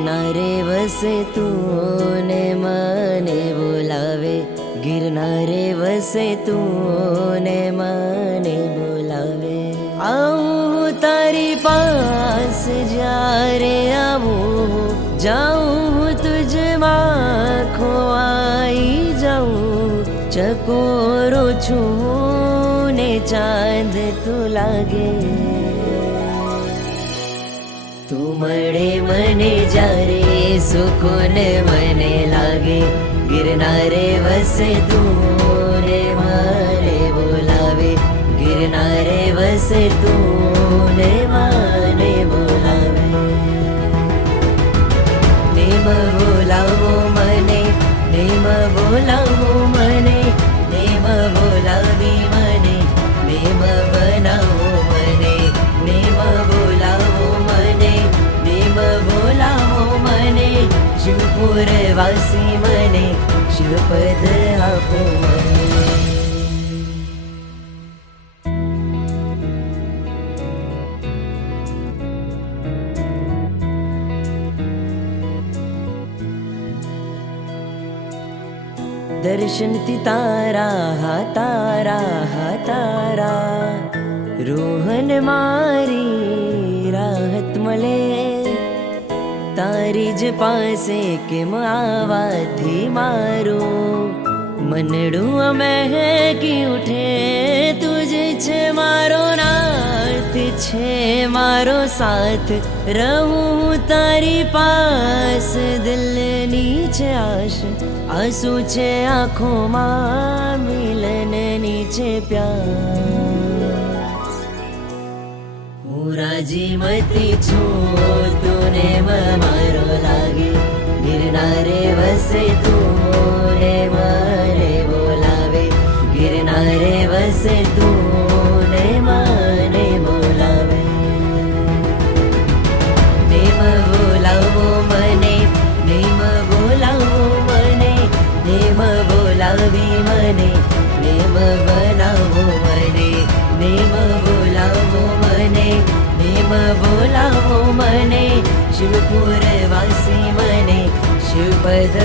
गिरनारे वसे तूने मने बोलावे, गिरनारे वसे तूने मने बोलावे। आऊं तारी पास जारे आऊं, जाऊं तुझ मां खोई जाऊं। चकोरो छूं ने चांद तू लागे, तू मळे मने जारे सुकून मने लागे। गिरनारे वसे तूने मने बोलावे, गिरनारे वसे तूने मने बोलावे। नेम बोलावो मने, नेम बोलावो मने, नेम बोलावी मने, नेम बनावो मने, नेम बोलावो मने, नेम बोलावो मने। शिवपुर वासी मने, शिवपद आपो मने। दर्शन ती तारा हा तारा हा तारा, रोहन मारी राहत मले। तारी ज पासे केम आवाथी मारो, मनडू महकी उठे। तुझ छे मारो नाथ, छे मारो साथ। रहूं तारी पास, दिल नीचे आश। आंसू छे आँखों मां, मिलन नीचे प्यास। हूँ राजी मती छू, तूने मारो लागे। गिरनारे वसे तूने मने बोलावे, गिरनारे वसे तूने मने बोलावे। नेम बोलावो मने, नेम बोलावो मने, नेम बोलावी मने, नेम बनावो मने, नेम बोलावो मने, नेम बोलावो मने। शिवपुर वासी मने, शिवपद